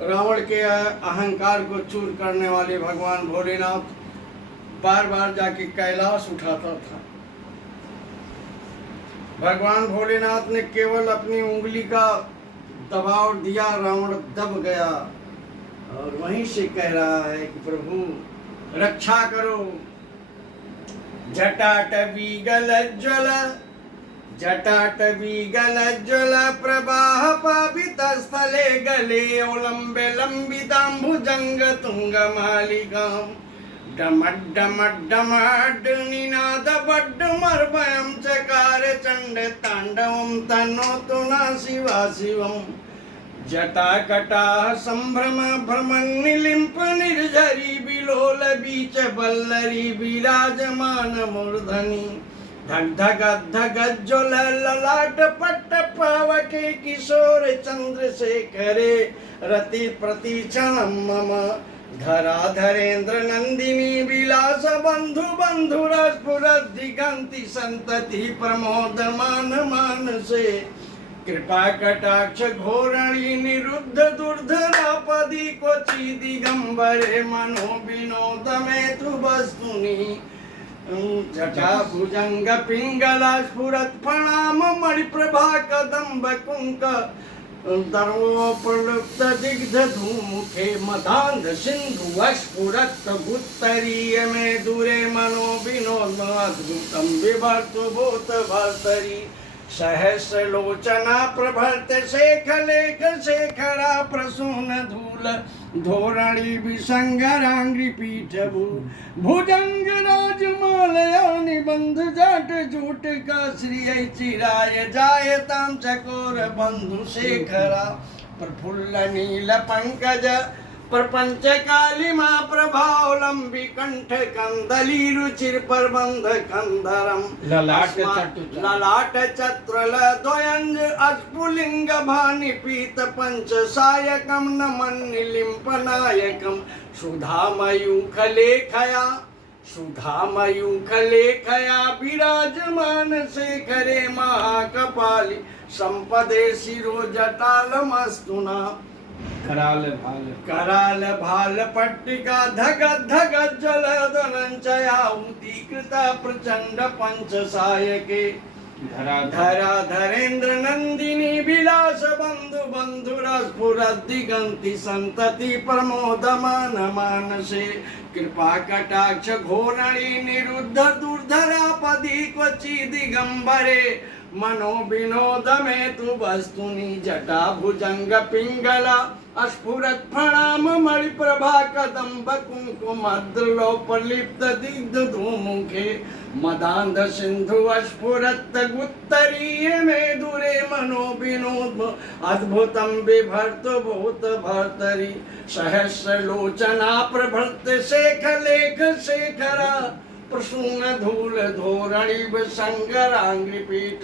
रावण के अहंकार को चूर करने वाले भगवान भोलेनाथ बार बार जाके कैलाश उठाता था। भगवान भोलेनाथ ने केवल अपनी उंगली का दबाव दिया, रावण दब गया और वहीं से कह रहा है कि प्रभु रक्षा करो। जटाटवीगलज्ज्वल जटाटवीगलज्ज्वल प्रवाह पावितस्थले गले ओलम्बे लम्बिताम्बुजंग तुंगमालिकाम् डमड्डमड्डमड्ड निनाद बड्डमर्भयं चकार चण्ड ताण्डवं तनोतु न शिवा शिवम् जटाकटाः सम्भ्रम भ्रमन्निलिम्प निर्झरी बिलोल बीच बल्लरी विराजमान मूर्धनि धग धग धगज्ज्वल ललाट पट्ट पावके किशोर चंद्रशेखरे रति प्रतिक्षणं मम धराधरेन्द्र नंदिनी विलास बंधु बंधुरस्फुरद् दिगंति संतति प्रमोदमान मानसे कृपा कटाक्ष घोरणी निरुद्ध दुर्धरापदी क्वचि दिगंबरे मनो विनोद में तु वस्तुनि जटा भुजंग पिंगला स्फुरत् प्रणाम मणिप्रभा कदम्ब कुंक दर्वोपलुप्त दिग्ध धूमुखे मदान्ध सिंधु अस्फुरत् उत्तरीय में दूरे मनो विनोद अद्भुतं विभर्तु भूत भर्तरि सहस्र लोचना प्रभर्त शेख लेख शेखरा प्रसून धूल धोरणी विसंगरांग्री पीठ भुजंग राजमालया निबंध जाट जूट का श्री चिराय जायताम चकोर बंधु शेखरा प्रफुल्ल नील पंकज प्रपंच कालिमा प्रभावलंबी कंठ कंदली रुचिर प्रबंध कंधरम ललाट चत्रल द्वयंज अस्फुलिंग भानि पीत पंच सायकम नमन निलिम्प नायकम सुधामयूख लेखया विराजमान शेखरे महाकपाली संपदे शिरो जटालमस्तुना कराल भाल पट्टिका धग धग जल धनंचयाहुतीकृत प्रचंड पंच सायके धरा धरेन्द्र नंदिनी विलास बंधु बंधुरस्फुरद् दिगंति संतति प्रमोदमान मानसे कृपा कटाक्ष घोरणी निरुद्ध दुर्धरापदी क्वचि दिगंबरे मनो विनोद में तु वस्तुनि जटा भुजंग पिंगला अस्फुरत् प्रणाम मणिप्रभा कदम्ब कुंकुमद्रलोपलिप्त दिग्ध धूमुखे मदान्ध सिंधु अस्फुरत् उत्तरीय में दूरे मनो विनोद अद्भुतं बिभर्त भूत भर्तरि सहस्र लोचना प्रभृत शेख लेख शेखरा प्रसून धूल धोरणी संगरांग्री पीठ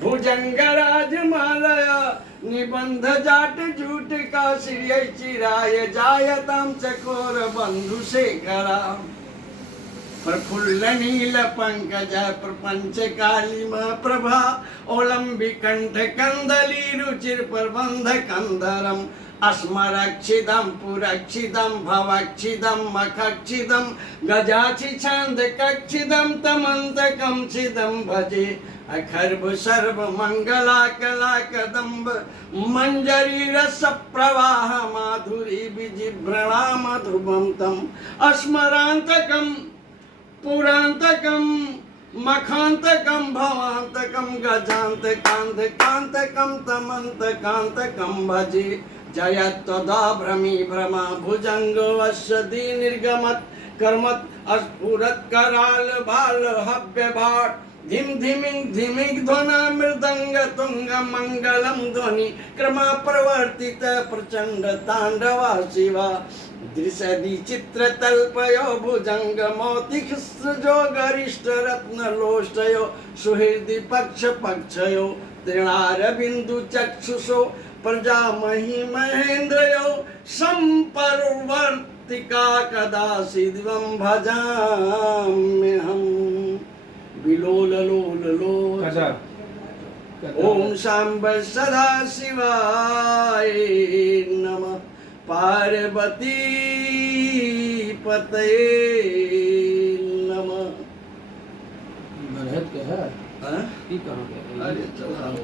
भुजंग राजमालया निबंध जाट जूट का श्री चिराय जायताम चकोर बंधु शेखरा प्रफुल्ल नील पंकज प्रपंच कालिमा प्रभा ओलंबी कंठ कंदली रुचिर प्रबंध कंधरम अस्मरक्षिदं पुरक्षिदं भवक्षिदं मखक्षिदं गजाचि छान्दकक्षिदं तमन्तकं छिदं भजे अखर्व सर्व मंगला कला कदम्ब मंजरी रस प्रवाह माधुरी विजिभ्रणा मधुबं तम अस्मरान्तकं पुरान्तकं मखान्तकं भवान्तकं गजान्तकान्तकान्तकं तमन्तकान्तकं भजे जयत्वदा भ्रमी भ्रमा भुजंगवस्य निर्गमत् कर्मत् अस्फुरत् कराल भाल हव्य भाट धिम धिमिंग धिमिंग ध्वना मृदंग तुंग मंगलम ध्वनि क्रमा प्रवर्तित प्रचंड तांडवा शिवा दृशदि चित्र तल्पयो भुजंग मौतिक सृजो गरिष्ठ रत्न लोष्टयो सुहृदि पक्ष पक्षयो तृणार बिंदु चक्षुषो प्रजामहि महेन्द्रयो संपर्वर्तिका कदाचिद्वं भजाम्यहम् विलोल लोल लोल ओम सांब सदा शिवाय नमः। पार्वती पते नमः। रहत के है हाँ? की कहाँ गए? अरे चला